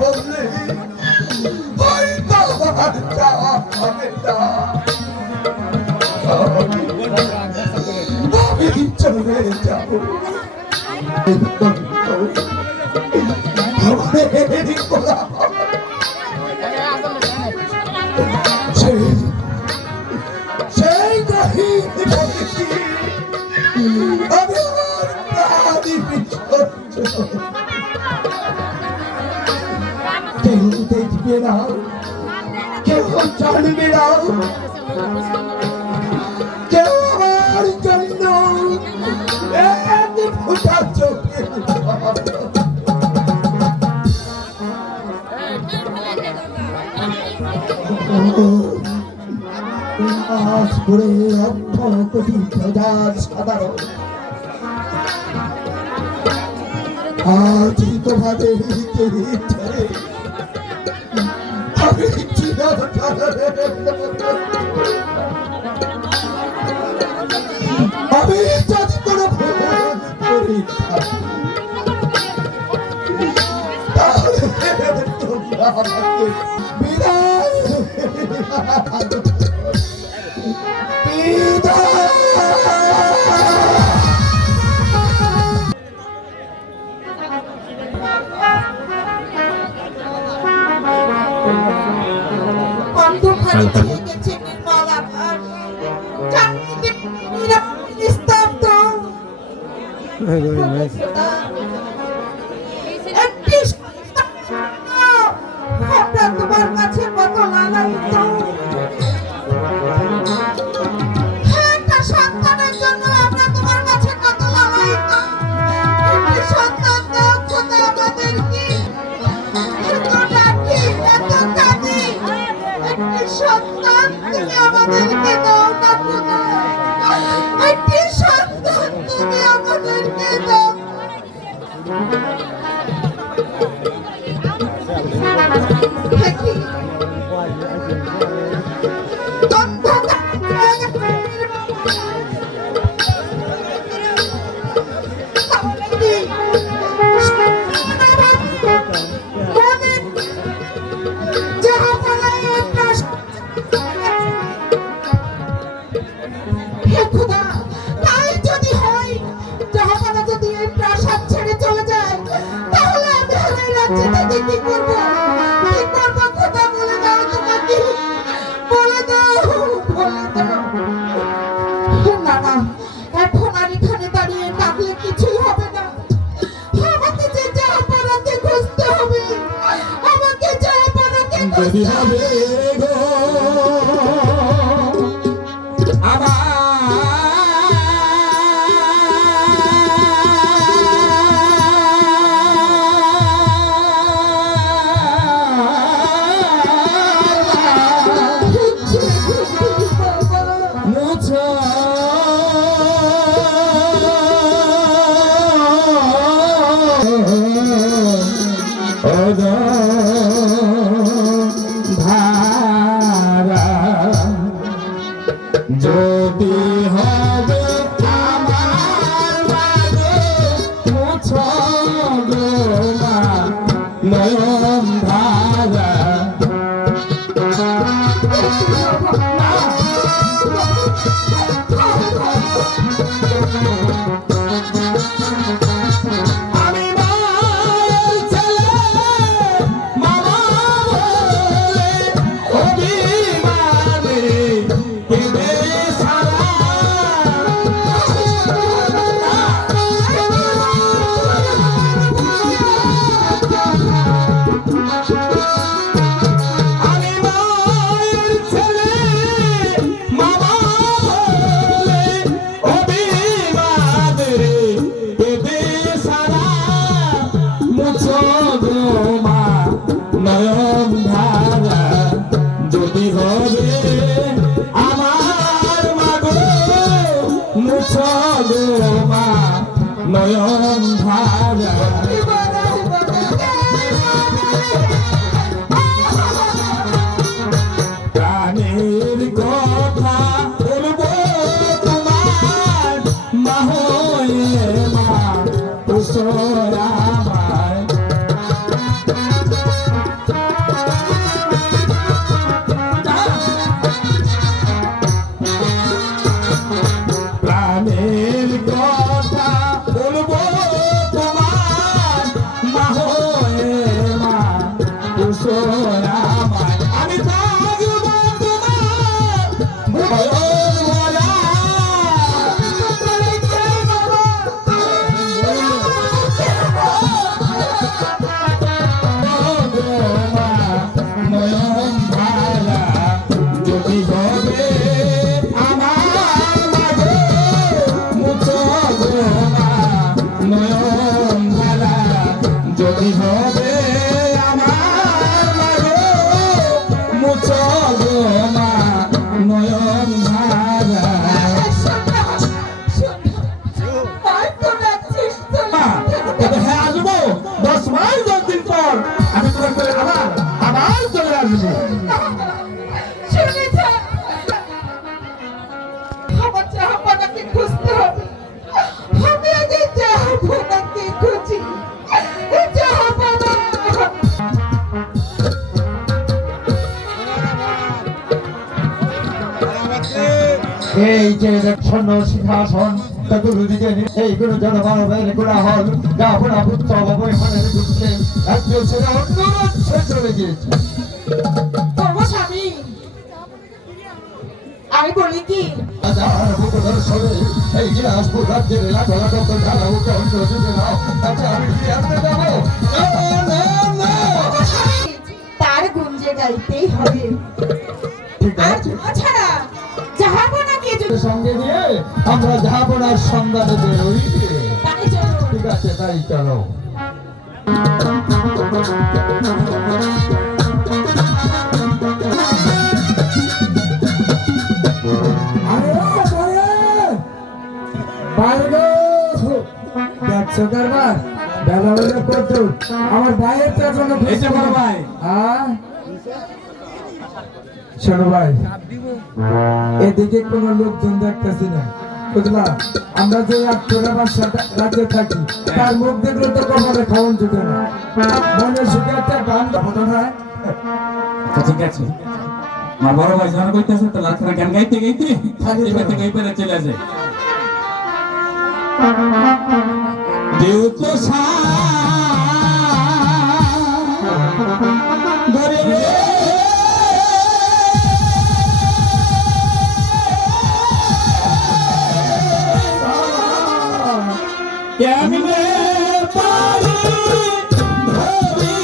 বললে ওই বাবার যাওয়া হবে না। আমি চলে যাবো। সেই কাহিনী বলেছি আমি আমার প্রাণী কেউ দেখবে না, কেউ জানবে না, কেউ আমার জন্য এক ফোঁটা চোখে আজ করে লক্ষ কোটি প্রজার সাধারণ আজ তোমাদের আমি আমি যদি কোনো ভুল করি তাহলে তোমরা আমাকে বিদায় তোমার কাছে কত লালায়িত একটা সন্তানের জন্য আমরা তোমার কাছে কত লালায়িত একটি সন্তান দাও খোদা আমাদেরকে এত ডাকি এত কাঁদি একটি সন্তান তুমি আমাদেরকে দাও না খোদা একটি সন্তান তুমি আমাদেরকে দাও যদি হবে গো যদি হবে আমার মাঝে মুছো গো মা নয়ন ধারা নয়ন ধারা যদি হবে আমার মাগো মুছো গো মা নয়ন ধারা প্রাণের কথা বলবো তোমার মা হয়ে মা হবে আমার মাগো মুছো গো মা নয়ন ধারা তবে হ্যাঁ আসবো 10 মাস 10 দিন পর আমি তোমার করে আবার চলে আসবো আমার জাহাপনাকে খুঁজতে হবে। আমি আগে জাহাপনাকে খুঁজি। জাহাপনা এই যে স্বর্ণ সিংহাসন চতুর্দিকে এইগুলো জনমানবের কোলাহল যাপনা পুত্র অবৈমানের দুঃখে রাজ্য ছেড়ে অন্য রাজ্যে চলে গিয়েছে। তোমার স্বামী আমি বলি কি রাজার মুকুটের সরে এই দিনাজপুর রাজ্যের লাখ লাখ ঢালা উঠে অন্য যুগে নাও তাতে আমি ফিরে আসতে যাবো না, না। তোমার স্বামী, তার গুঞ্জে গাইতেই হবে। ঠিক আর আছে তাছাড়া জাহাপনাকে যদি সঙ্গে নিয়ে আমরা যাপনার সন্ধানে বেরোই তাই চলো। ঠিক আছে তাই চলো দেখছো কারবার বেলা হইলে কত আমার ভাইয়ের তো এখনো এসে বড় ভাই শোনো ভাই এদিকে কোনো লোকজন দেখতেছি না বুঝলা আমরা যে আটটা বাসা রাজ্যে থাকি তার মুখ দেখলে তো কখনো খাওয়ান জুটে না মনে সুখে একটা গান হতো না আচ্ছা ঠিক আছে আমার বড় ভাই যখন কইতেছে তো লাখরা গান গাইতে গাইতে এবার থেকে এই পারে চলে আসে দেউ তো সা গরে রে কেমনে পারি ধরি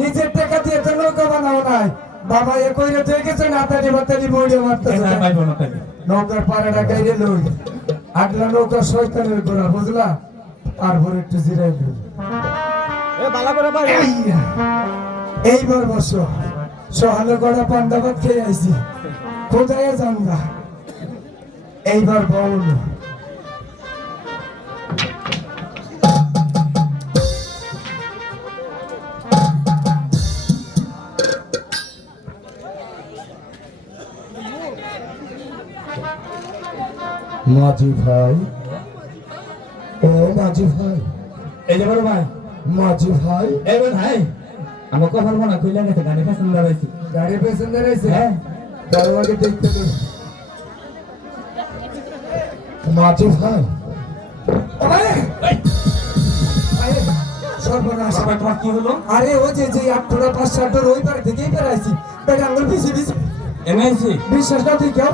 নিজের টাকা দিয়ে তো নৌকা বানাও নাই বাবা এ কইরে তুই গেছে নাতারি বাতারি বইলে মারতেছে নৌকার পাড়াটা গাইরে লই আগলা নৌকা শয়তানের গোড়া বুঝলা তারপর একটু জিরাই লই এইবার বসো সহালে গড়া পান্ডা ভাত খেয়ে আইছি কোথায় যান না এইবার বল মাঝি ভাই ও মাঝি ভাই, এই যে বড় ভাই, মাঝি ভাই, এই বড় ভাই, আমার কপাল মনে খুলে গেছে, গাড়ি ফেসন দাঁড়াইছি। গাড়ি পেছনে রয়েছে হ্যাঁ, দরবাকে দেখতে তো মাঝি ভাই, সর্বনাশ। সবাই তোমার কি হলো? আরে ও যে যে 8টা 5-7টা ওই পার থেকেই বেড়াইছি বেটা আঙ্গুল পিছিয়ে পিছিয়ে এমআইসি বিশ্বাস না তুই কেউ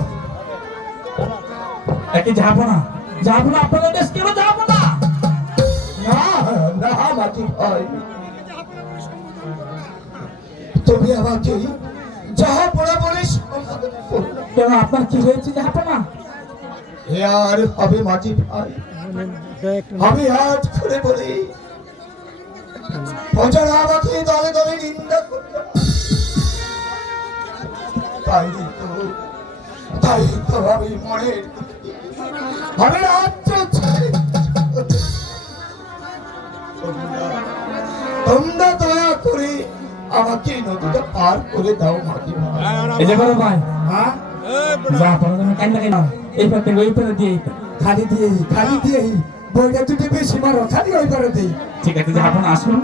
একে যাবো না, যাবো না, আপনাদের দেশ কেন যাবো না? না না মাঝি ভাই, তুমি আমাকে যাহা পড়া বলে সম্বোধন করো না। কেন আপনার কি হয়েছে যাবো না? এ আর হবে মাঝি ভাই, আমি আজ করে বলি প্রজারা আমাকে দলে দলে নিন্দা করল, তাই তো আমি মনে আমি রাজ্য ছেড়ে তোমরা দয়া করে আমাকে নদীটা পার করে দাও মাঝি ভাই। এই যে বড় ভাই, হ্যাঁ যা আপনার জন্য কান্না কেন? এই পাতে ওই পাতে দিয়ে খালি দিয়ে বইটা দুটো বেশি মারো খালি ওই পারে দিই ঠিক আছে, যাবো না, আসুন।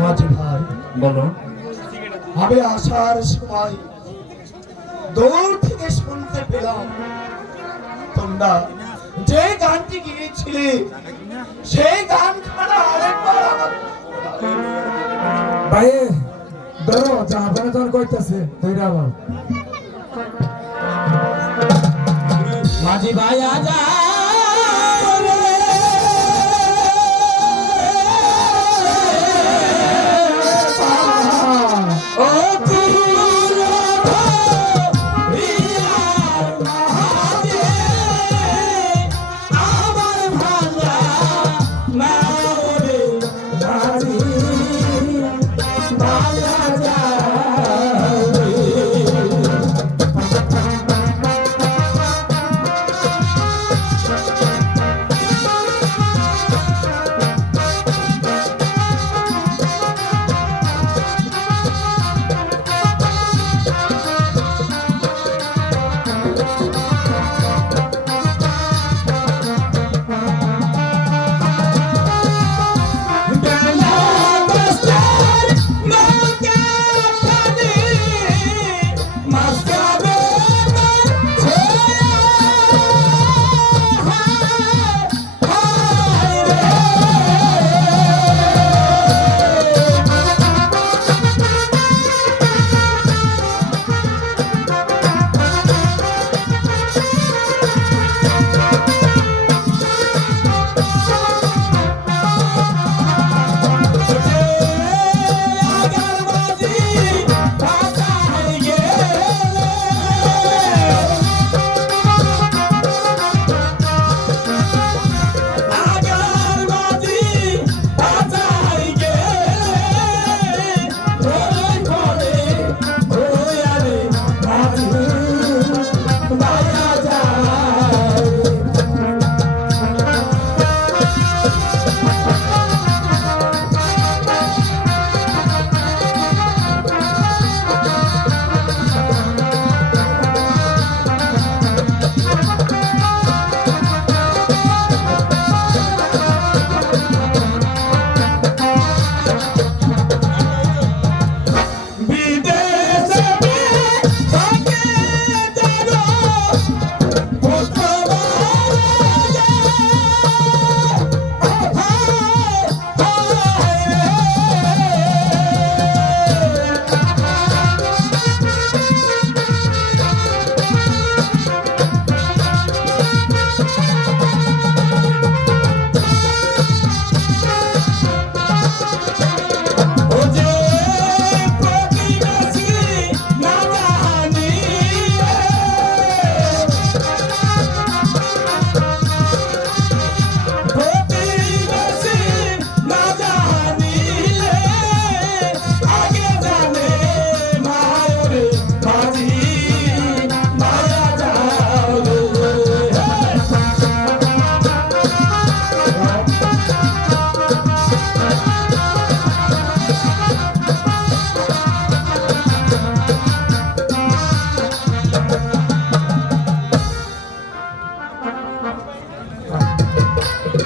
মাঝি ভাই, বলো। আমি আসার সময় দূর থেকে শুনতে পেলাম তোমরা যে গানটি গিয়েছিলে সেই গান খানা আরেকবার আমাকে শোনাও। ভাই ধরো যা আপনার যখন কইতাছে ধরে আবার মাঝি ভাই আজা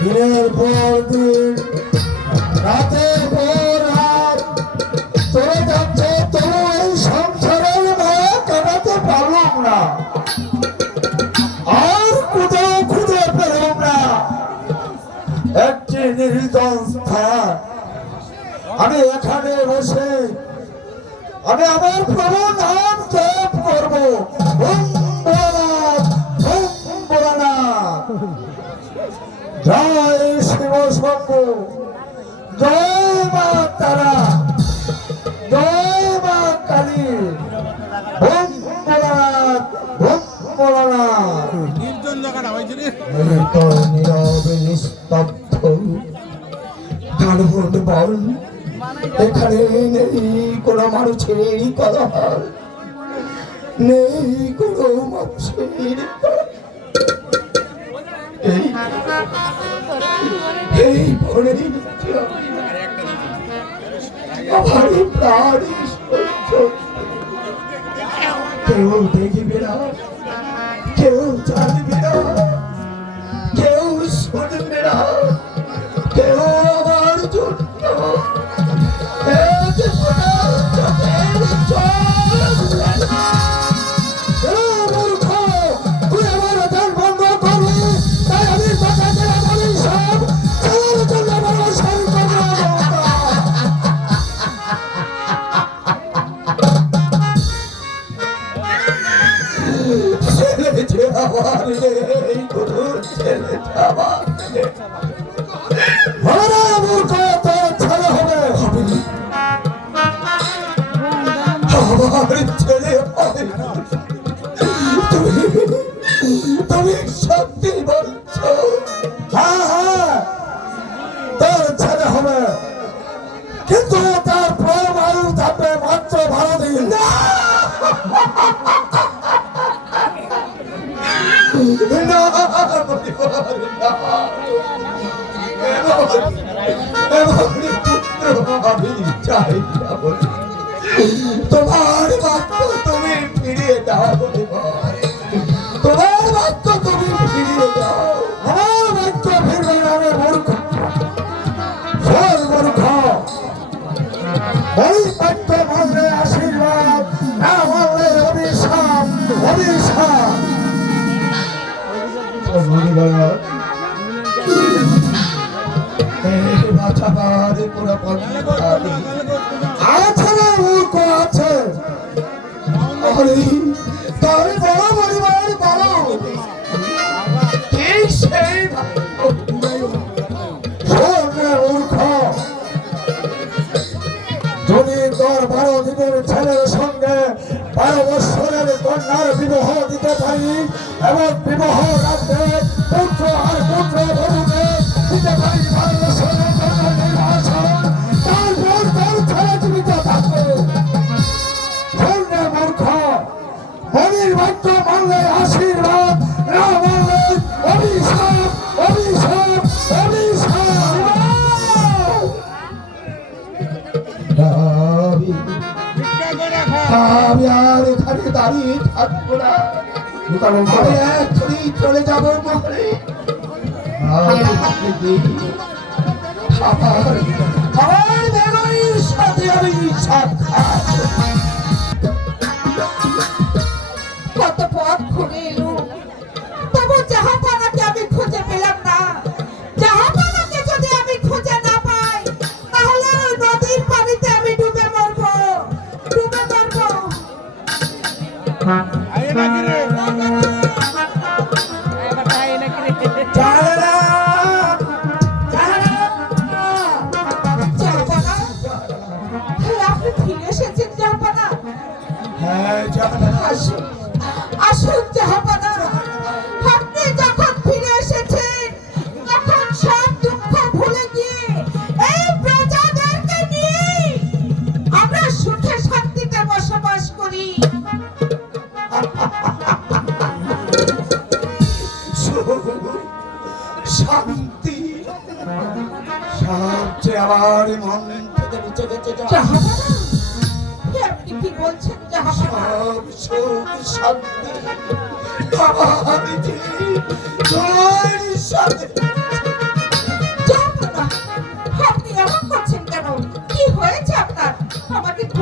দিনের পর দিন রাতের পর রাত চলে যাচ্ছে, তবু এই সংসারের মায়া কাটাতে পারলাম না, আর কোথাও খুঁজে পেলাম না একটি নির্জন স্থান। আমি এখানে বসে আমি আমার প্রভু নাম জপ করবো, ওম ভোলানাথ, ওম ভোলানাথ। জয় শিব শম্ভু, জয় মা তারা, জয় মা কালী, ওম ভোলানাথ, ওম ভোলানাথ। তো নীরবে নিস্তব্ধ কানন বল, এখানে নেই কোনো মানুষের কথা, নেই কোনো মানুষের এই বনের আমার প্রাণ কেউ দেখবে না, কেউ জানবে না, কেউ শুনবে না, কেউ আমার জন্য তুমি সত্যি বলছো? হ্যাঁ হ্যাঁ, তোর ছেলে হবে, কিন্তু তার প্রেম আয়ু থাকবে মাত্র 12 দিন। আমি চাই তোমার বাক্য তুমি ফিরিয়ে দাও, তোমার বাক্য তুমি ফিরিয়ে দাও। আমার বাক্য ফিরবে না রে মূর্খ, মূর্খ। ওই বাক্য মানলে আশীর্বাদ, না মানলে অভিশাপ, অভিশাপ। বাঁচাবার কোনো পন্থা নেই। আছে না মূর্খ, আছে। তার বড় পরিবার বড়, কি সেই মূর্খ। যদি তোর 12 দিনের ছেলের সঙ্গে 12 বৎসরের কন্যার বিবাহ দিতে পারি এবং বিবাহ রাখতে পুত্র আর পুত্র বধূকে দিতে পারি 12 বৎসরের কন্যার নির্বাসন, তারপর তোর ছেলে জীবিত থাকবে। মূর্খ, হরির বাক্য মানলে আশীর্বাদ, না মানলে অভিশাপ, অভিশাপ, অভিশাপ। আমি আর এখানে দাঁড়িয়ে থাকবো না, আমি এখনই চলে যাবো মহলে। আমার মেয়ের সাথে আমি সাক্ষাৎ। কত পথ ঘুরে এলো, তবু জাহাপানাকে আমি খুঁজে পেলাম না। জাহাপানাকে যদি আমি খুঁজে না পাই, তাহলে ওই নদীর পানিতে আমি ডুবে মরবো, ডুবে মরবো। আপনি ফিরে এসেছেন জাহাপানা? হ্যাঁ জাহাপানা, আসুন, আসুন জাহাপানা। আপনি যখন ফিরে এসেছেন, তখন সব দুঃখ ভুলে গিয়ে এই প্রজাদেরকে নিয়ে আমরা সুখে শান্তিতে বসবাস করি। শান্তি, সবচেয়ে আমার মন থেকে নিচে গেছে। জাহাপানা, আপনি কি বলছেন জাহাপানা? সব সুখ শান্তি আমার যে তোর সাথে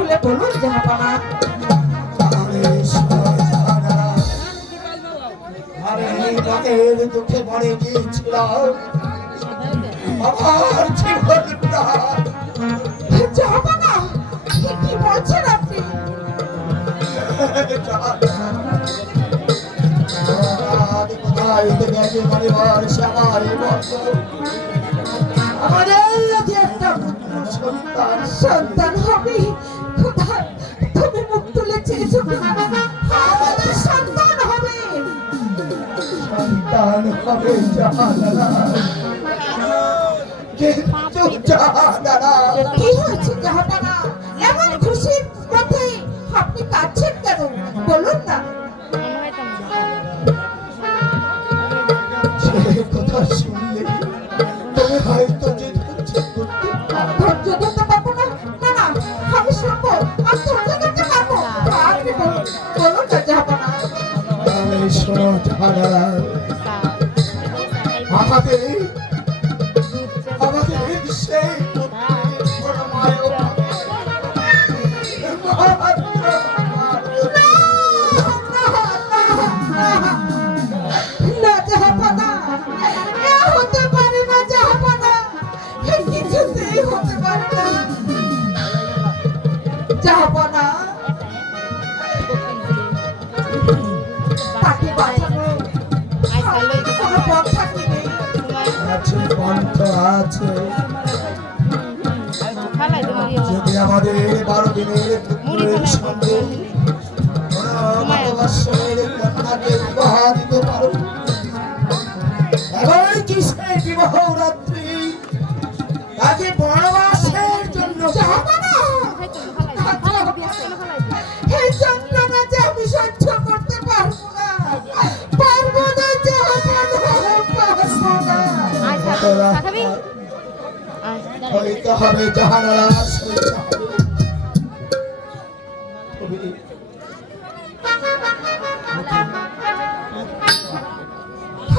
খুলে বলুন জাহাপানা। আরে সোনারা, আমি মনের দুঃখে মরে গিয়েছিলাম, আমার জীবনটা জাহাপানা, কি বলছেন আপনি? কোথায় থেকে যে পরিবার সে আমার আমাদের যে একটা সন্তান সন্তান হবে। খোদা, তুমি মুখ তুলে চেয়েছো কি? আমাদের সন্তান হবে। সন্তান হবে জাহানারা, কিন্তু জাহানারা কি হয়েছে জাহাপানা? এমন খুশির মধ্যে আপনি কাঁদছেন কেন? বলুন না। সে কথা শুনলে তুমি হয়তো যে ধৈর্য করতে পারবে। ধৈর্য ধরতে পারবো না? না না, আমি শুনবো। আমি ধৈর্য ধরতে পারবো। আপনি বলুন, বলুন না জাহাপানা। আমি শোনো জাহানারা, আমাদের সেই না জাহাপানা, এ হতে পারে না জাহাপানা, এ কিছুতেই হতে পারে না জাহাপানা। তাকে বাঁচানো আমাদের কোনো পথ থাকে নেই। আছে পন্থ আছে, যদি আমাদের 12 দিনের পুত্রের সঙ্গে ভালোবাসার কন্যাকে বিবাহ দিতে পারো, এবং কি সেই বিবাহ রাত্রি তাকে বনবাসের জন্য জাহাপানা, এই যন্ত্রণা যে আমি সহ্য করতে পারবো না, পারবো না জাহাপানা, পারবো না। হইতে হবে জাহানারা, সইতে হবে। তবে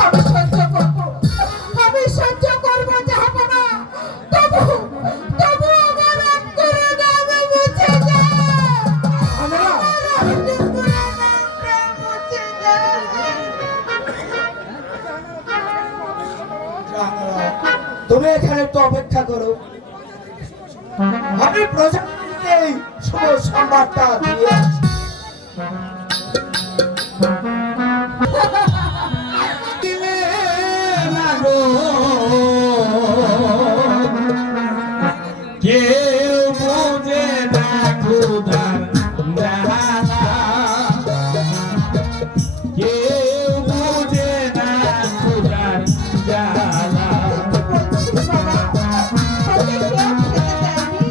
আমি সহ্য করবো, আমি সহ্য করবো জাহাপানা। তবু তবু আমার অন্তরে নামে মুছে যায়। আমার অন্তরে নামে মুছে যায়। জাহানারা, তুমি এখানে একটু অপেক্ষা করো, আমি প্রজাপতিকে এই শুভ সংবাদটা দিয়ে আসি। কেউ বুঝে না ক্ষুধার জ্বালা, কেউ বুঝে না ক্ষুধার জ্বালা। কি বলছিস বাবা? তোকে কেউ খেতে দেয়নি?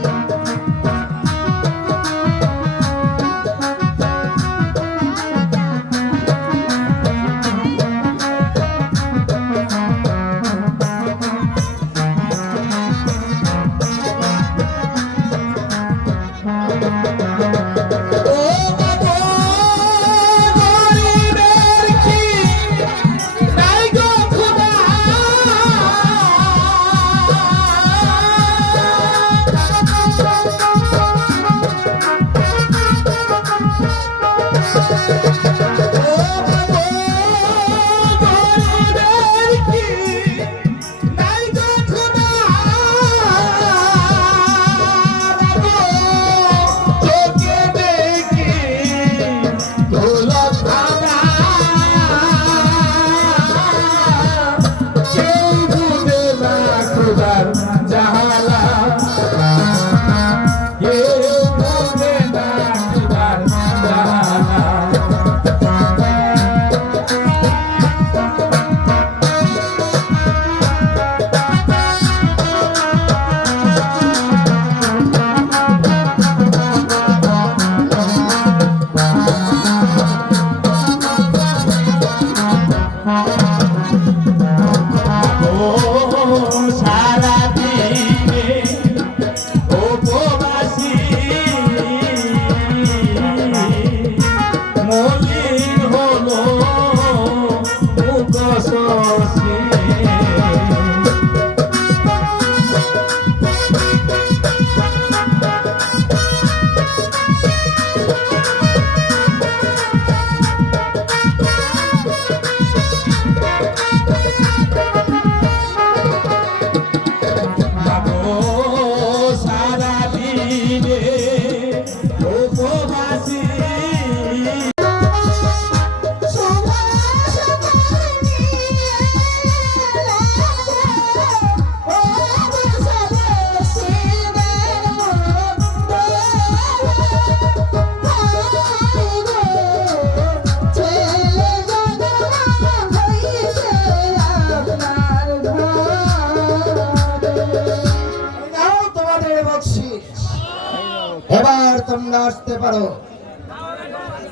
তোমরা আসতে পারো।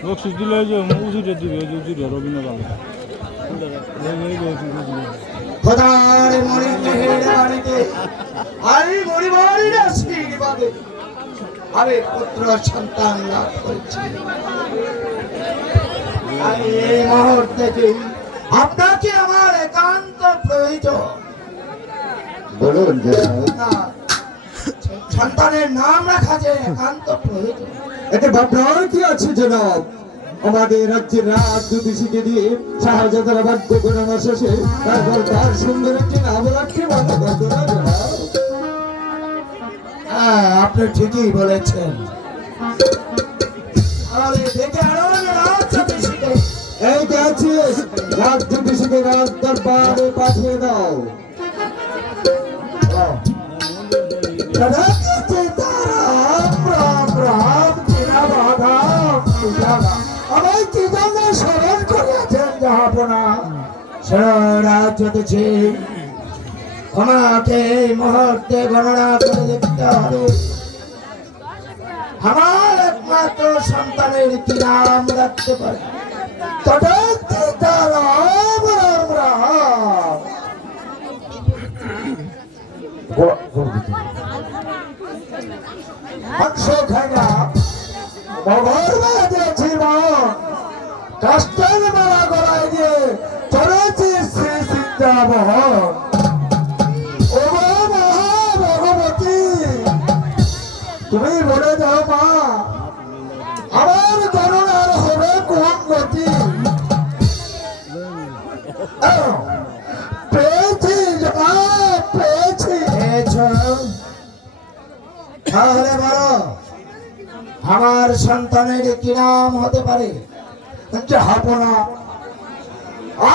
বক্সিস দিলে ওই যে উজুরে দিবে ওই যে উজুরে রবীন্দ্র খোদার মনে মেহের বাড়িতে আমি মরিবাড়ির আশীর্বাদে আমি পুত্র সন্তান লাভ করেছি। আমি এই মুহূর্তে আপনাকে আমার একান্ত প্রয়োজন। বলুন যে সন্তানের নাম রাখা যে একান্ত প্রয়োজন। এতে ভাবনার কি আছে জনাব? আমাদের রাজ্যের রাজ জ্যোতিষীকে দিয়ে শাহজাদার বাদ্য গণনা শেষে তারপর তার সুন্দর একটি নাম রাখতে মনে করতো না জনাব? হ্যাঁ, আপনি ঠিকই বলেছেন। তাহলে ডেকে আনুন রাজ জ্যোতিষীকে। এই যে আছে, রাজ জ্যোতিষীকে রাজ দরবারে পাঠিয়ে দাও। আমায় কি জন্য স্মরণ করিয়াছেন জাহাপনা? আমাকে এই মুহূর্তে গণনা করে দেখতে হবে আমার একমাত্র সন্তানের কি নাম রাখতে পারে। কাস্টার মারা গলায় দিয়ে চলেছে শ্রী সিদ্ধাবহন। ও মহাভগবতী, তুমি বলে দাও মা, আমার গণনার হবে কোন গতি? পেয়েছি জনাব, পেয়েছি। তাহলে বলো আমার সন্তানের কি নাম হতে পারে? জাহাপনা,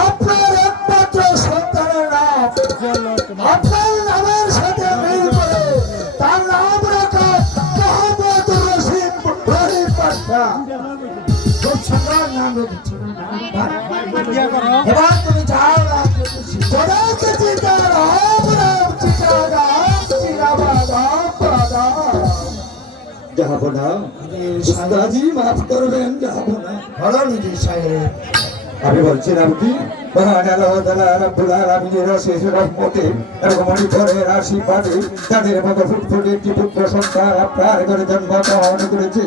আপনার একমাত্র সন্তানের নাম আপনার নামের সাথে মিল করে তার নাম রাখা মোহাম্মদ রশিদ রহিম পাশা। খুব সুন্দর নাম রেখেছে। এবার তুমি যাও না, জাহাপনা, উস্তাজি মাফ করবেন জাহাপনা। ভালো নিজে সাহেব, আমি বলছিলাম কি তাদের মতো ফুটফুটে একটি পুত্র সন্তান আপনার ঘরে জন্মগ্রহণ করেছে।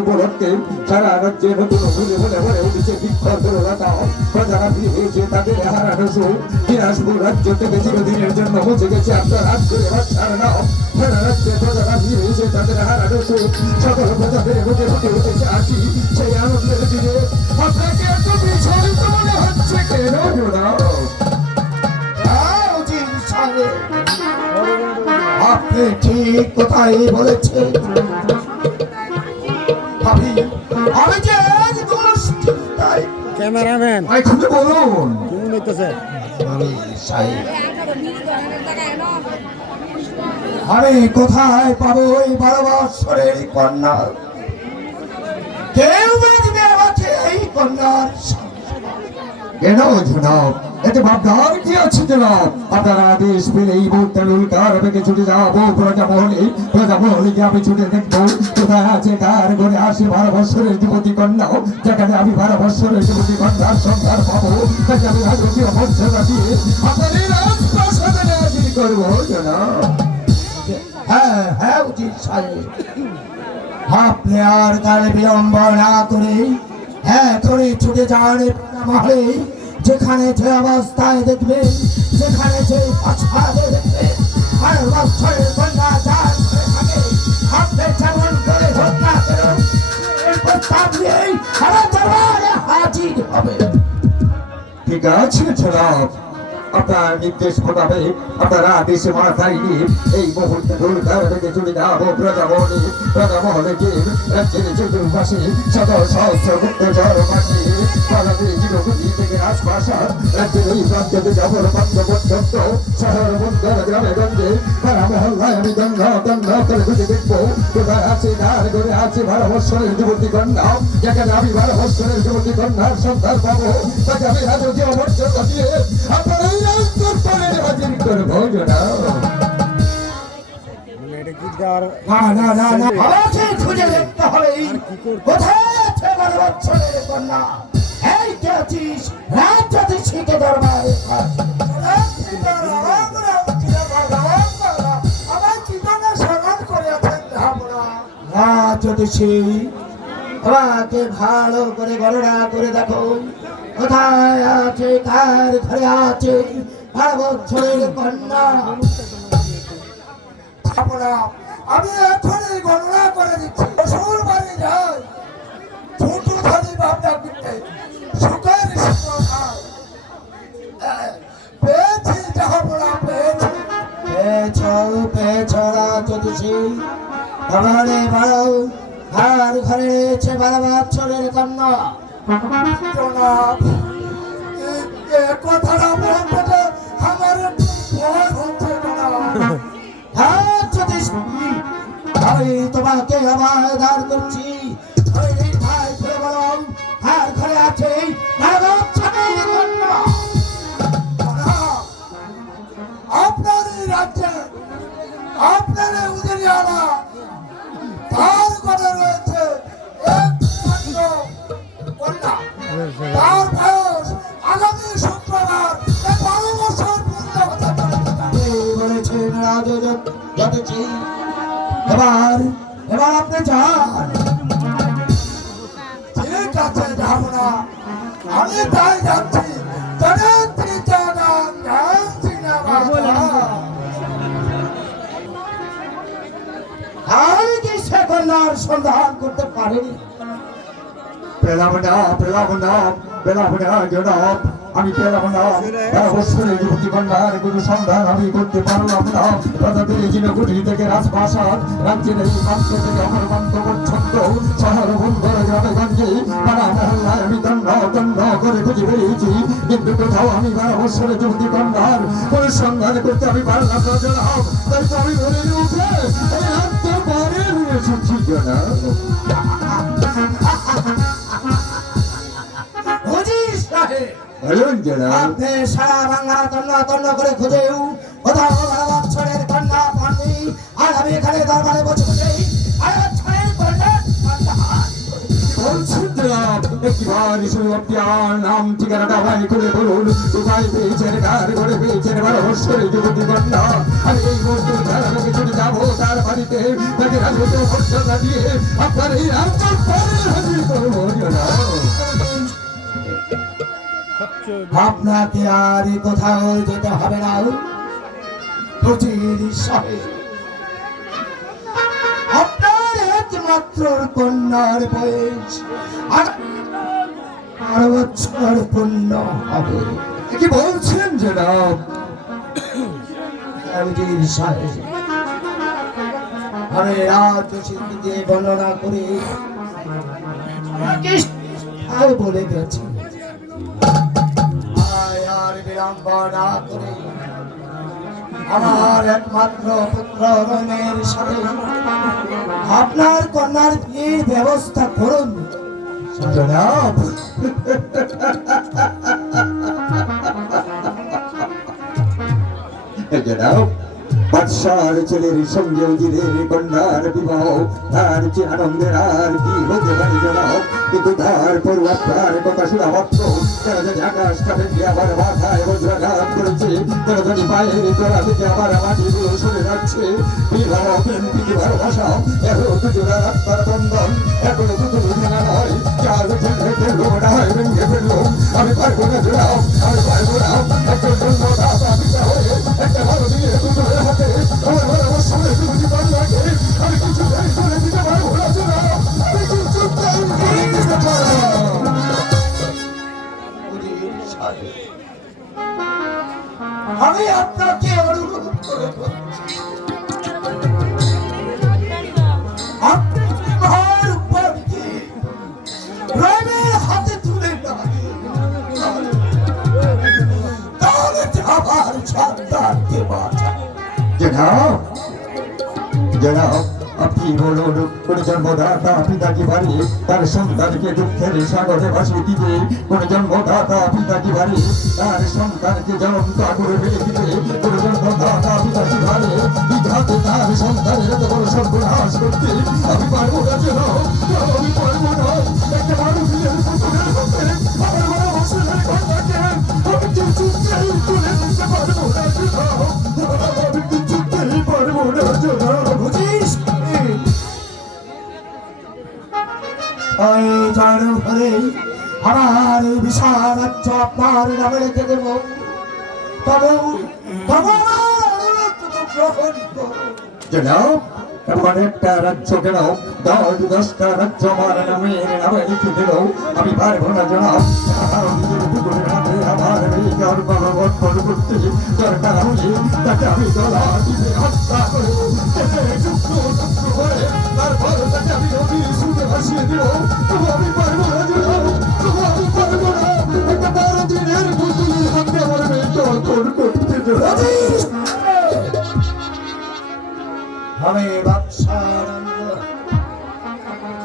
উপলক্ষে সারা রাজ্যে নতুন ভুলে ভুলে ভরে উঠেছে বিক্ষলতা। প্রজারা ভিড় হয়েছে তাদের হারানো সুর। দিনাজপুর রাজ্য থেকে চিরদিনের জন্য মুছে গেছে আপনার হাত ধরে বাচ্চার নাম। সারা রাজ্যে প্রজারা ভিড় হয়েছে তাদের হারানো সুর। সকল প্রজাদের বুকে বুকে উঠেছে আসি সেই আনন্দের দিনে। আপনাকে এত বিচলিত মনে হচ্ছে কেন জনাব? আপনি ঠিক কথাই বলেছেন। আমি যে ক্যামেরাম্যান খুলে বলুন কেমন হইতেছে? আমি কোথায় পাবো এই 12 বৎসরের কন্যা? কেউ বাঁচবে আমাকে এই কন্যার কেন জনাব? এতে ভাবনার কি আছে জনাব? আপনারা আদেশ পেলে এই মুহূর্তে কার বেগে ছুটে যাবো প্রজামহলে। প্রজামহলে আমি ছুটে দেখবো কোথায় আছে কার ঘরে আসে 12 বৎসরের যুবতী কন্যা। যেখানে আমি 12 বৎসরের যুবতী কন্যার সন্ধান পাবো, তাকে আমি রাজকীয় মর্যাদা দিয়ে আপনাদের রাজপ্রাসাদে হাজির করবো জনাব। হ্যাঁ হ্যাঁ উচিত সাহেব, আপনি আর কাল বিলম্ব না করে এখনই ছুটে যান মহলে। যেখানে যে অবস্থায় দেখবেন, যেখানে যে পাছাতে দেখবেন আর বৎসরের কন্যা যার ঘরে থাকে, আপনি যেমন করে হত্যা করুন এই প্রস্তাব নিয়েই আমার দরবারে হাজির হবে। ঠিক আছে জনাব, আপনার নির্দেশ মোতাবেক আপনারা আদেশে মাথায় নিয়ে এই মুহূর্তে ঢোলকার বেগে চলে যাবো প্রজামহলে। প্রজামহলে গিয়ে রাজ্যের চতুর্পাশে শত সহস্র গুপ্তচর পাঠিয়ে পালাতে গিরগতি থেকে রাজপ্রাসাদ রাজ্যের এই প্রান্তে যাবর পাত্র পর্যন্ত শহর বন্দর গ্রামে গঞ্জে পাড়া মহল্লায় আমি গন্ধ গন্ধ করে খুঁজে দেখবো কোথায় আছে কার ঘরে আছে 12 বৎসরের যুবতী কন্যা। যেখানে আমি 12 বৎসরের যুবতী কন্যার সন্তান পাবো, তাকে আমি রাজকীয় মর্যাদা দিয়ে আপনার হাজির করবো জনাব। না আমাকে খুঁজে দেখতে হবে কোথায় আছে 12 বছরের কন্যা এই কে আছিস রাজ্যতে শিখে দরবারে রাজ্যদেশী আমাকে ভালো করে গণনা করে দেখো কোথায় আছে কার ঘরে আছে 12 বছরের কন্যা আমি এখনই গণনা করে দিচ্ছি শ্বশুর বাড়ি যাই ছোট ধরি বাপটা পিঠে সুখের পেয়েছি যাহা পেয়েছ রাজ্যদেশী ভগবানে ভালো আর ঘরে রয়েছে 12 বছরের কন্যা জনাব কথাটা বলতে আমার ভয় হচ্ছে জনাব আমি তোমাকে আবার করছি ভাই করে বলো আর ঘরে আছে 12 বছরের কন্যা আপনার এই রাজ্যে আপনার এই উজিরিয়ানা তার ঘরে রয়েছে একমাত্র কন্যা তার বয়স আগামী শুক্রবার 12 বছর পূর্ণ হতে চলেছে বলেছেন রাজ্যদেশী এবার আপনি যান ঠিক আছে যাব না আমি তাই যাচ্ছি জগৎ জানান জানছি না আর কি সে কন্যার সন্ধান করতে পারেনি পেলাম না জনাব আমি পেলাম না অবশ্যই যুবতী কন্যার কোনো সন্ধান আমি করতে পারলাম না প্রজাদের জিনকুটি থেকে রাজপ্রাসাদ রাজ্যের এই প্রান্ত থেকে অমরকান্ত পর্যন্ত শহর বন্দর গ্রামে গঞ্জে পাড়া মহল্লায় আমি তন্ন করে খুঁজে পেয়েছি কিন্তু কোথাও আমি 12 বছরের যুবতী কন্যার কোনো সন্ধান করতে আমি পারলাম না জনাব তাই তো আমি বলে উঠে এই রাজ্য পরে এসেছি জনাব আপনি সারা বাংলা তন্ন করে খুঁজেও কোথাও 12 বছরের কন্যা পাননি আর আমি এখানে দরবারে বসে বসে 12 বছরের কন্যা বলছেন জনাব একবার শুধু আপনার নাম ঠিকানাটা ভাই করে বলুন কোথায় পেয়েছেন কার ঘরে পেয়েছেন 12 বছরের যুবতী কন্যা আমি এই মুহূর্তে ধারাকে ছুটে যাবো তার বাড়িতে তাকে রাজত্ব মর্যাদা দিয়ে আপনার এই রাজ্য পরে হাজির করবো জনাব আপনাকে আর কোথাও যেতে হবে না আপনার একমাত্র কন্যার বয়স 12 বছর পূর্ণ হবে কি বলছেন জনাব আমি রাজশিল্পী দিয়ে বর্ণনা করে বলে গেছি আর বিলম্ব না করে আমার একমাত্র পুত্র রমের সাথে আপনার কন্যার বিয়ের ব্যবস্থা করুন জনাব জনাব বাদশার ছেলের সঙ্গে উজিরের কন্যার বিবাহ তার যে আনন্দের আর কি হতে পারে জনাব কিন্তু তারপর আপনার কথা শোনা মাত্র তারা যদি আকাশটা ভেঙে আবার মাথায় বজ্রাঘাত করেছে তারা যদি পায়ের তোরা থেকে আবার মাটিগুলো সরে যাচ্ছে বিবাহ প্রেমপ্রীতি ভালোবাসা এখনো দুজোড়া রাস্তার বন্ধন এখনো দুটো ভাঙা নয় চার ছেলে ফেললো না হয় ভেঙে ফেললো আমি পারবো না জনাব আমি পারবো না একটা জন্ম দাতা পিতা হয়ে একটা ভালো দিয়ে দুটো হয়ে হাতে আমার ভালো অবশ্যই তুমি বাংলাকে আমি কিছু করে দিতে পারবো না জনাব আমি কিছু করে দিতে পারবো আমি আপনাকে অনুরোধ করে বলছি আপনি বিবাহের উপর দিয়ে রমের হাতে তুলে তাহলে আমার সন্তানকে বাঁচা জনাব আপনি বলুন কোন জন্মদাতা পিতা কি বাড়ি তার সন্তানকে দুঃখের সাগরে ভাসিয়ে দিবে কোন জন্মদাতা পিতা কি বাড়ি তার সন্তানকে জ্বলন্ত আগুনে ফেলে দিবে কোন জন্মদাতা পিতা কি বাড়ি বিধাতে তার সন্তানের বড় সর্বনাশ করতে আমি পারবো না জনাব, আমি পারবো না। একটা মানুষের পুতুলের মধ্যে আমার বড় হোসেনের ঘটনাকে আমি কিছুতেই তুলে দিতে পারবো না জনাব, আমি কিছুতেই পারবো না জনাব। বুঝিস ওই ঝড় ভরে আমার এই বিশাল রাজ্য আপনার নামে লিখে দেব, তবে তবে আমার অনুরোধটুকু গ্রহণ করুন। জনাব, এমন একটা রাজ্য কেন 10-10টা রাজ্য আমার নামে লিখে দিল, আমি পারবো না জনাব। কারণ নিজের পুতুলের হাতে আমার এই গর্ব অর্পণ করতে দরকার হলে তাকে আমি গলা টিপে হত্যা করে টুকরো টুকরো করে তারপর তাকে আমি নদীর সুদে ভাসিয়ে দিল, তবু আমি পারবো না জনাব, তবু আমি পারবো না। একটা 12 দিনের পুতুলের হাতে আমার মেয়েকে অর্পণ করতে জনাব। আমি বাদশানন্দ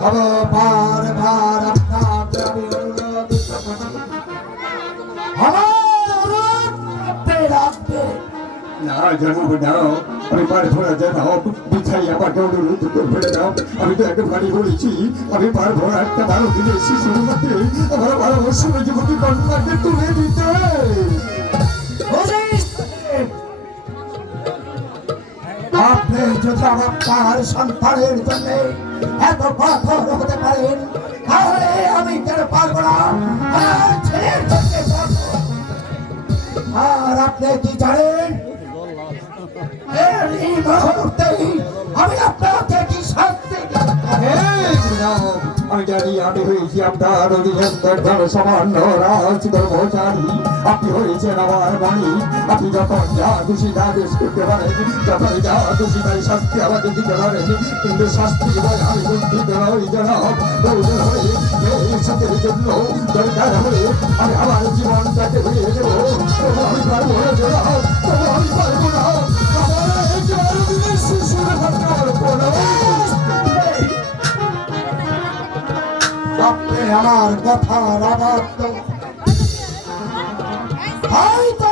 হব, বার বার আপনাকে আমি অনুরোধ করছি, আমার অনুরোধ আপনি রাখবেন। না জনাব, না, আমি পারবো না জনাব, বিছাই আমাকে অনুরোধ করবে না। আমি তো একেবারে বলেছি আমি পারবো না একটা 12 দিনের শিশুর মধ্যে আমার 12 বছরের যুবতী কন্যাকে তুলে দিতে। বুঝিস আপনি যদি আপনার সন্তানের জন্য এত কঠোর হতে পারেন, তাহলে আমি কেন পারবো না আমার ছেলের জন্য পারবো। আর আপনি কি জানেন এই মুহূর্তেই আমি আপনাকে কি শাস্তি দিতে পারি? এই জনাব, আমি জানি আমি হয়েছি আপনার অধীনস্থর জনসামান্য রাজ কর্মচারী, আপনি হয়েছেন আমার মালিক, আপনি যখন যা খুশি তা আদেশ করতে পারেন, যখন যা খুশি তাই শাস্তি আমাকে দিতে পারেন, কিন্তু শাস্তি বলে আমি বুদ্ধিত নই জনাব। প্রয়োজন হলে এই সাথের জন্য দরকার হলে আমি আমার জীবনটাকে হয়ে দেবো, তবু আমি পারবো না জনাব, তবু আমি পারবো না। আমার এই 12 দিনের শিশুর হাতে অর্পণ আপনি আমার কথা রাবাত হয়তো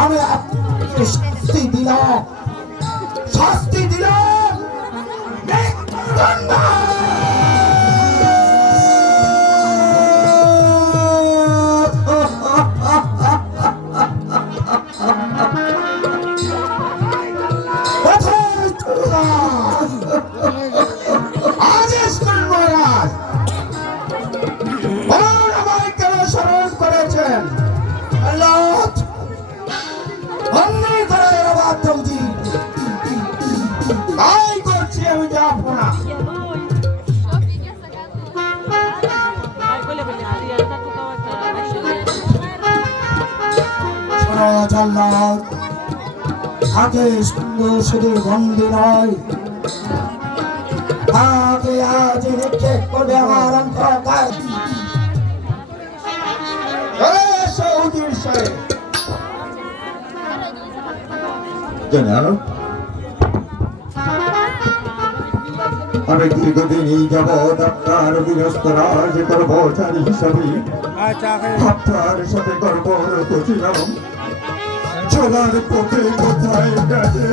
আমি আপনাকে শাস্তি দিলাম মৃত্যুদণ্ড। আদেশ করুন মহারাজ, বলুন আমায় কেন স্মরণ করেছেন? আল্লাহ অন্যায় করে বাধ্য উচিত, তাই করছি আমি যাবো না। সরোজ আল্লাহ আগে সুন্দর শুধু বন্দী নয়, আগে আজ নিক্ষেপ করবে আমার অন্তরায়। জনাব, আমি দীর্ঘদিনই যাবৎ আপনার অধীনস্থ রাজ কর্মচারী হিসাবে আপনার সাথে কর্মরত ছিলাম। চলার পথে কোথায় গেছে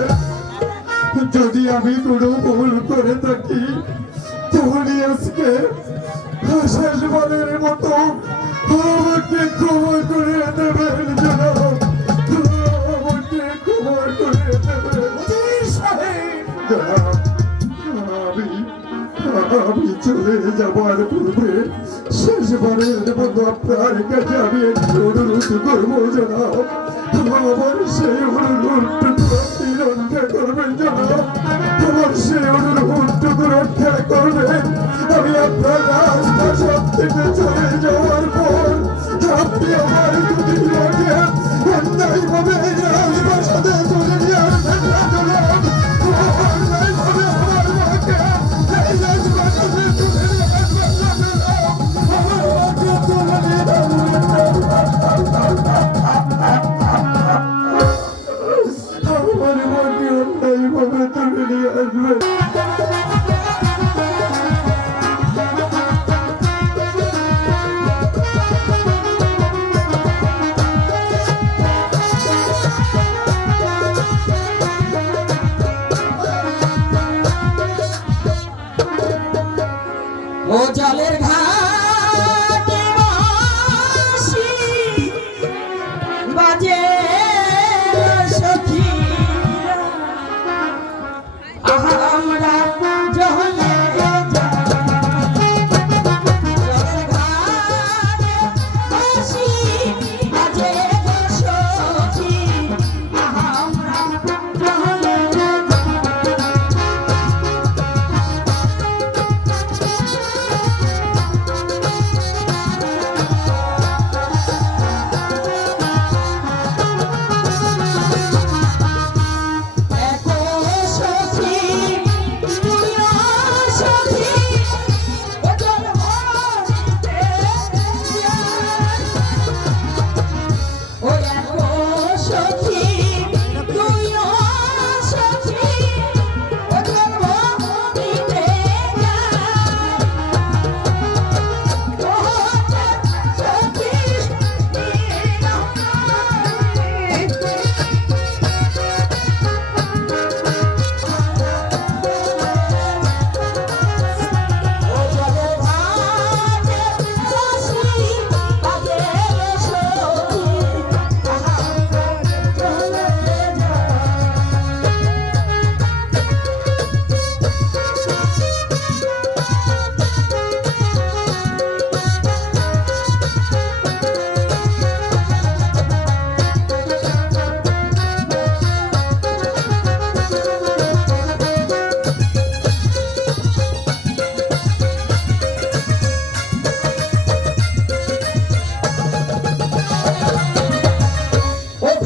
যদি আমি কোনো ভুল করে থাকি, তাহলে আজকে শেষবারের মতো আমাকে ক্ষমা করে দেবেন জনাব, আমাকে ক্ষমা করে দেবেন জনাব। আমি চলে যাবার পূর্বে শেষবারের মতো আপনার কাছে আমি একটু অনুরোধ করবো জনাব, আমার সেই অনুরোধটুকু আপনি রক্ষা করবেন জনাব, আমার সেই অনুরোধটুকু রক্ষা করবেন। আমি আপনার রাজপ্রাসাদ থেকে চলে যাওয়ার পর আপনি আমার যদি রাখেন অন্যায়ভাবে এই রাজপ্রাসাদে চলে নিয়ে আসবেন না জনাব, অন্যায়ভাবে আমার মাকে এই রাজপ্রাসাদে চলে নিয়ে আসবেন না জনাব, আমার মাকে চলে নিয়ে আসবেন না।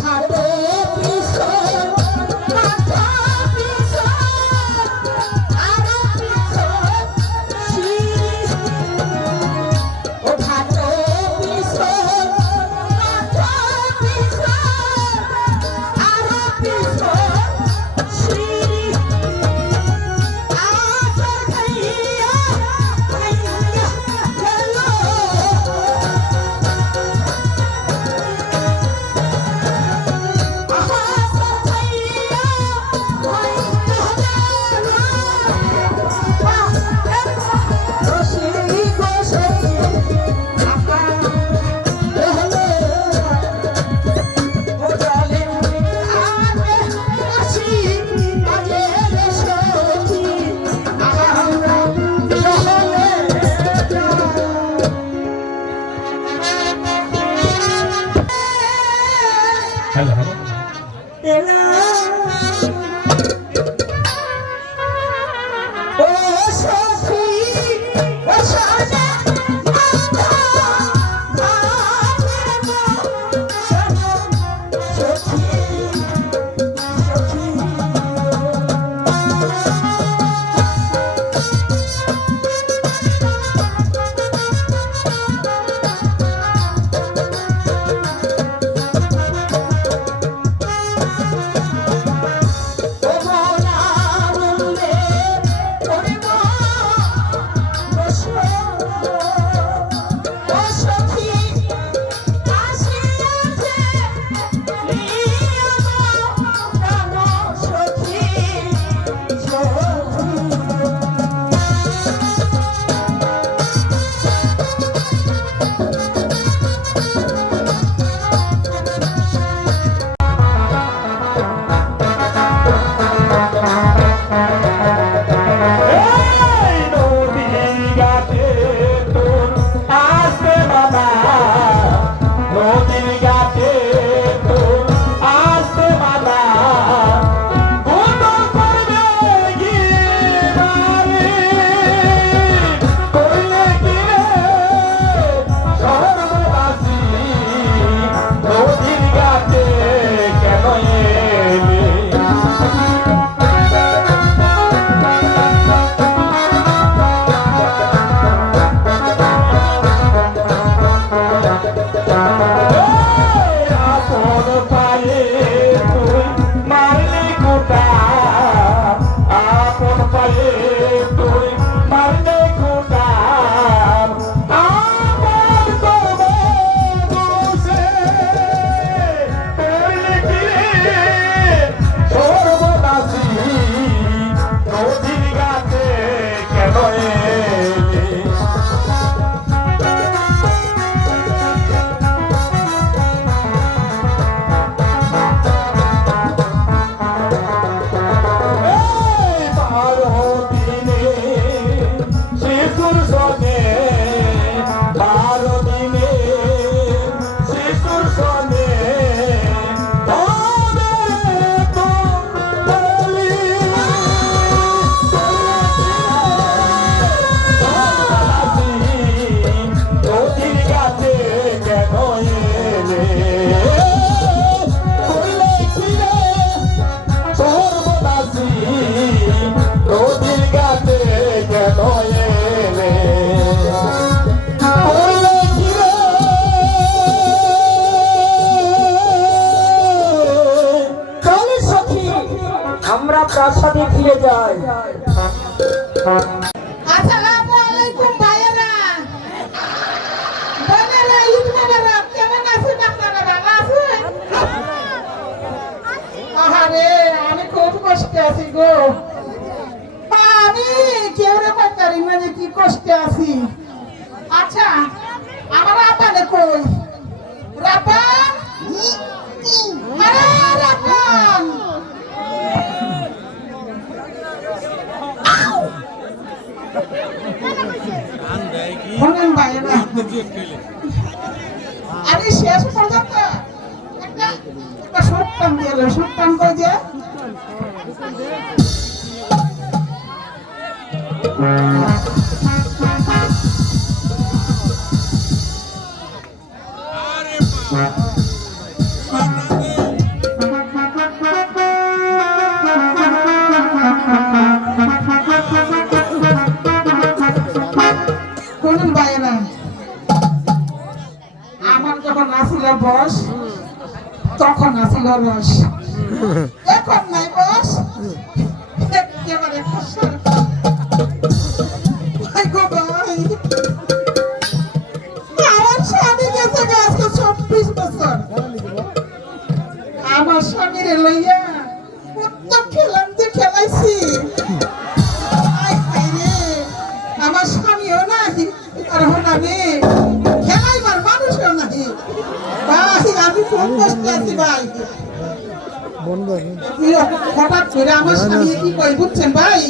ঘাটে পিছন মাথা পিছন আরো পিছন শীষ ও ঘাটে পিছন মাথা পিছন আরো পিছন শীষ আশার খাইয়া খাইয়া গেল হ্যালো হ্যালো আমরা প্রাসাদে ফিরে যাই। আসসালামু আলাইকুম ভাইয়েরা বোনেরা, ঈদ মোবারক। কেমন আছেন আপনারা? ভালো আছেন? আহারে, আমি খুব কষ্টে আছি গো। আমি কেউ রে পারি মানে কি কষ্টে আছি। আচ্ছা, আমার আপানে কই? রাপান, আরে রাপান, শোনেন ভাইয়েরা, আমি শেষ পর্যন্ত একটা সুট্টান দিল। সুট্টান কই যে ছিল রস এখন নাই বস একেবারে খসর ভাই গো ভাই আমার স্বামী গেছে আজকে 24 বছর আমার স্বামীরে লইয়া কত খেলাম যে খেলাইছি আই হাই রে আমার স্বামীও নাই আর আমি খেলাইবার মানুষও নাই ভাই আমি কোন কষ্টে আছি ভাই হঠাৎ করে আমার স্বামী কি কই বুঝছেন ভাই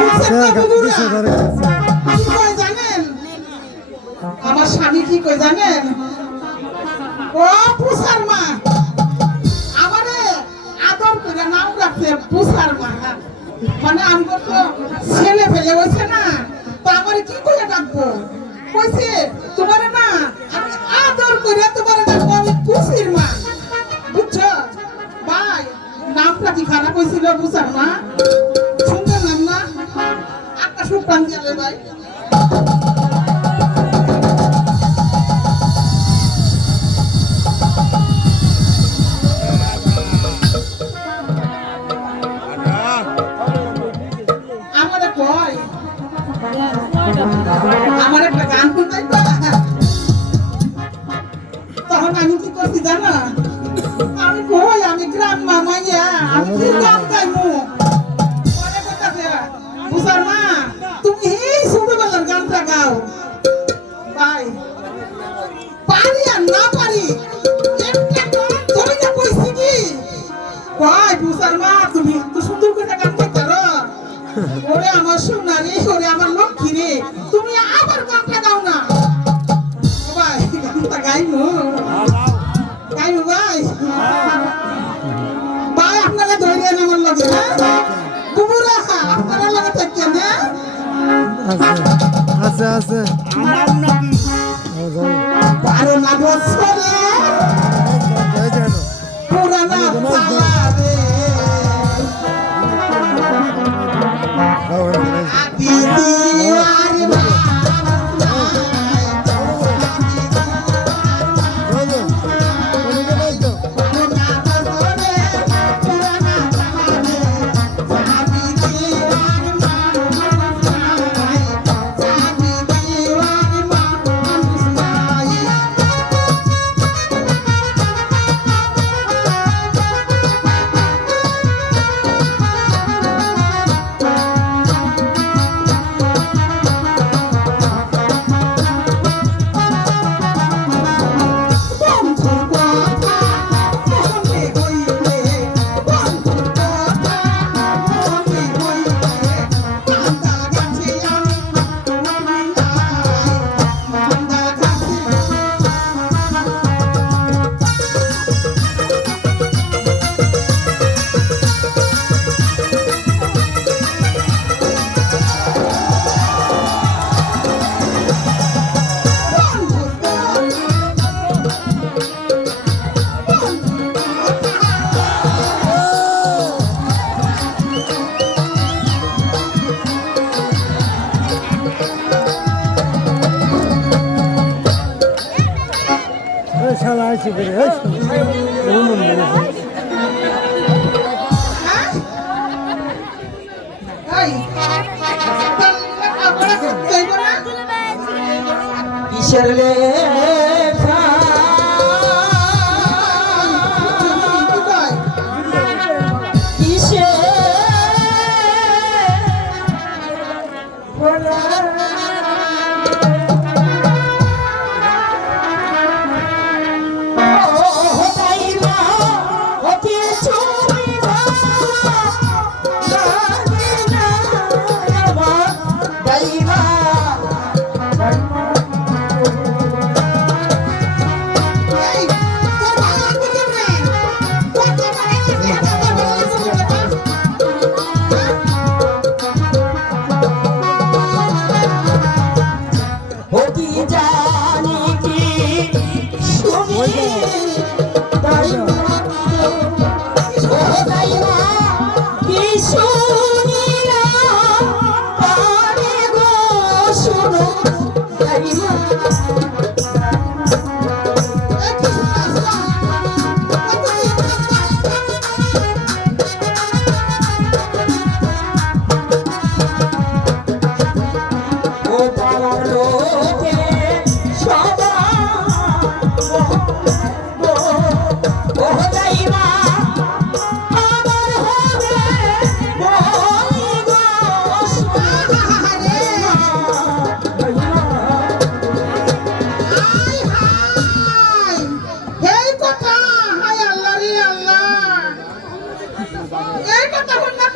বুঝছেন না বুবুরা? কি কই জানেন আমার স্বামী কি কই জানেন ও পুষার মা আমারে আদর করে নাম রাখছে পুষার মা মানে আমগো তো ছেলে ফেলে হয়েছে না তো আমারে কি করে ডাকবো কইছে তোমারে না আমি আদর করে তোমারে ডাকবো আমি পুষির মা বুঝছো ভাই নামটা কি খারাপ হয়েছিল পুষার মা সুন্দর নাম না একটা সুপ্রাণ দিয়ে ভাই আমার একটা গান শুনতে তখন আমি কি করছি জানো আমি কই আমি গ্রাম মামাইয়া আমি কি গান গাইমু পরে কইতাছে বুঝার মা তুমি এই ছোটবেলার গানটা গাও ভাই পারি আর না পারি একটা গান ধরে না কইছি কি কই বুঝার মা তুমি তো সুন্দর করে গান গাইতে রো ওরে আমার সোনারি ওরে আমার লক্ষ্মী রে তুমি আবার গানটা গাও না ভাই গানটা গাইমু গাইমু ভাই ভাই আপনারা ধরে আমার লগে বুবুরা আপনারা লগে থাকেন না আছে আছে বারো না বছরে পুরানা পালা রে শালা আইছে করে কিসের লেখা কিসের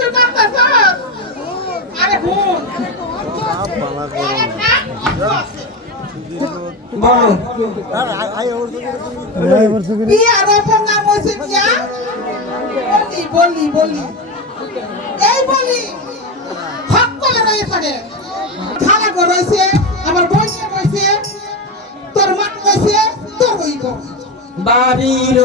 তুই কাঁদতেছ? আরে হুন। বিয়া রোপণ নাম হয়েছে বিয়া? বলি। এই বলি। হক করে রয়ে থাকে। খালা গো রয়েছে, আমার বয়সে রয়েছে, তোর মা রয়েছে, তোর হইব। বাড়ির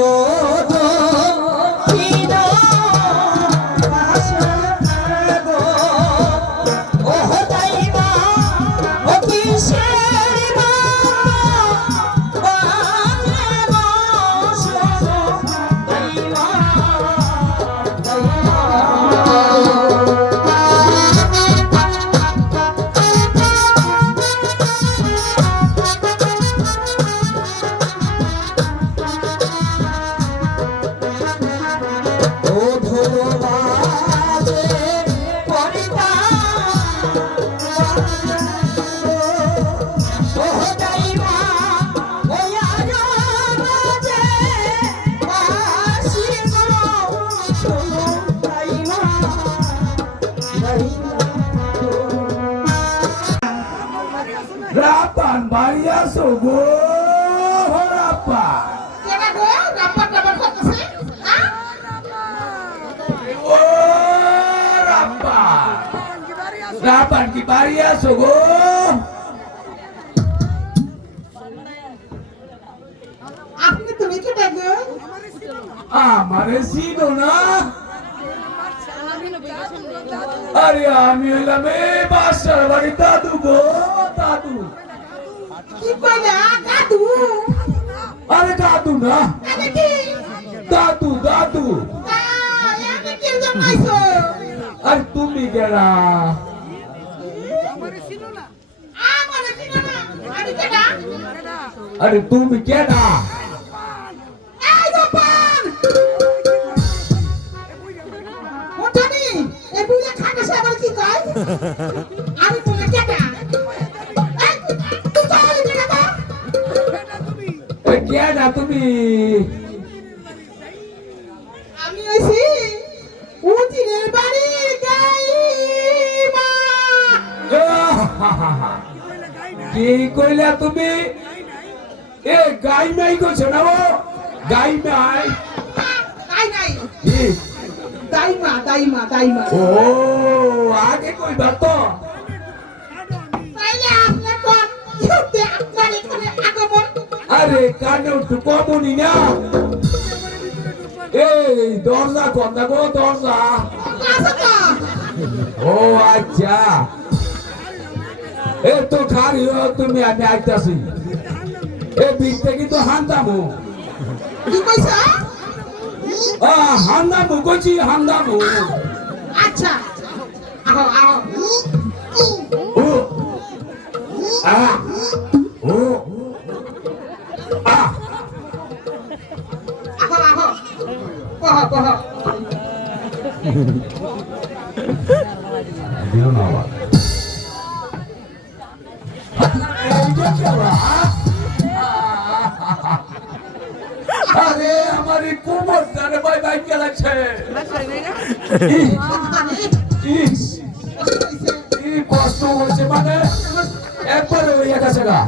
রাপান বাড়ি আসো গো রাপান কেডা গো? রাপার করতেছে? হ্যাঁ? ও রাপান রাপান কি বাড়ি আসো গো আপনি তুমি কেডা গো? আমারে চিনো না আরে আমি হলাম এই বাসার বাড়ি দাদু গো দাদু কি কইলা? দাদু? আরে দাদু না আমি কি? দাদু দাদু আমি কি জমাইছো? আর তুমি গেলা আমারে চিনো না। আমি কেডা? আরে তুমি কেডা এই রাপান! ওঠানি, এই বুইলা খাটাছে আবার কি কয়? আমি তুমি কেডা? এই, তুই তাহলে কেডা গো? এ কেডা তুমি আমি হইছি উজিরের বাড়ির গাইমা। কি কইলা তুমি এ গাই নাই কইছো না ও গাই নাই গাই নাই, কি? দাইমা। ও আগে কইবা তো তাইলে আপনি কোন ইউতে আপনার এখানে আগমন? আরে কানে একটু কমনি না এই দরজা কোনটা গো দরজা আছে তো? ও আচ্ছা এ তো খারি তুমি আমি আইতাছি এ বিতে কিন্তু হান্দামু কি কইছ? হান্দামু কইছি হান্দামু আচ্ছা, আহো। ও আ ও আ কহ। দিও না আবার আরে আমার এই কোমরটা রে ভাই ভাই কে লাগছে ইস, কি কষ্ট হয়েছে মানে একবারে হইয়া গেছে গা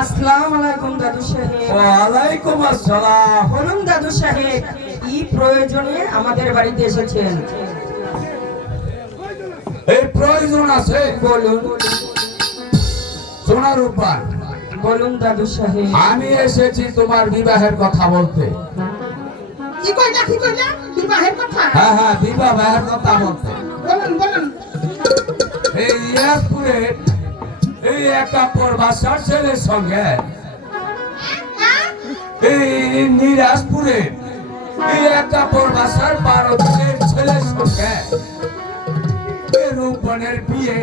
আসসালামু আলাইকুম দাদু সাহেব। ওয়ালাইকুম আসসালাম বলুন দাদু সাহেব, কি প্রয়োজনে আমাদের বাড়িতে এসেছেন? এই প্রয়োজন আছে বলুন সোনার উপায় বলুন দাদু সাহেব। আমি এসেছি তোমার বিবাহের কথা বলতে কি কইলা? বিবাহের কথা? হ্যাঁ বিবাহের কথা বলতে বলুন। এই ইয়াসপুরে এই একাপড় বাসার ছেলের সঙ্গে হ্যাঁ? এই নিরাজপুরে এই একাপড় বাসার 12 দিনের ছেলের সঙ্গে এই রূপনের বিয়ে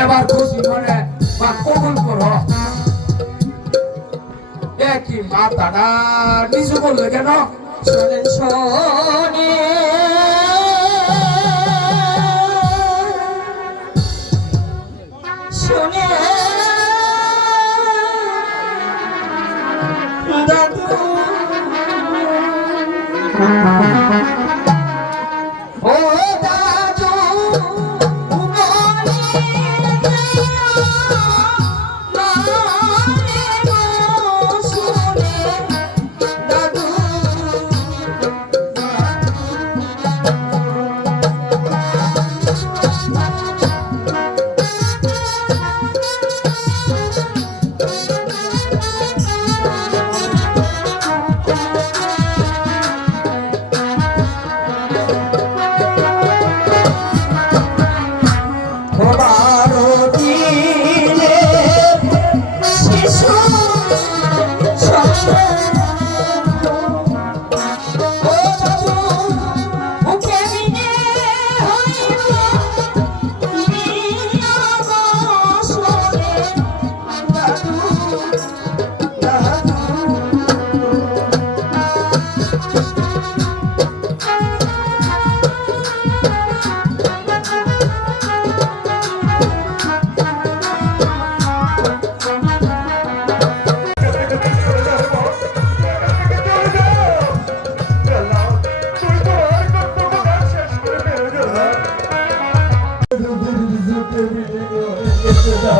এবার খুশি মনে বা কবুল করো একই মাথাটা নিচু করলে কেন শোনেন শোনে শোনে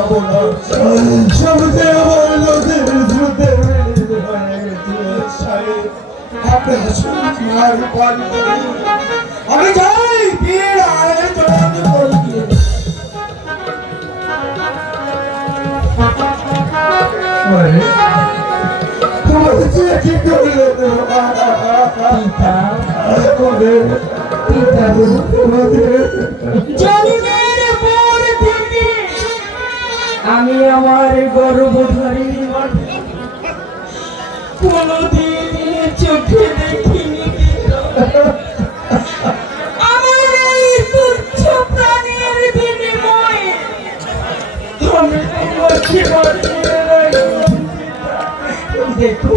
যাবো না সমুদ্রে আমার নদীর স্রোতে মিলিত হয়ে গেছে সাহেব আপনার সুন্দর পানি আমি যাই বীর আয়ে জয় বলছি তোমাকে কি করলে জন্মের পর থেকে আমি আমার গর্ভধারী মাটি কোনদিন চোখে দেখিনি। আমার এই তুচ্ছ প্রাণের বিনিময়ে আমি তোমাকে বাঁচিয়ে রাখলাম। দেখো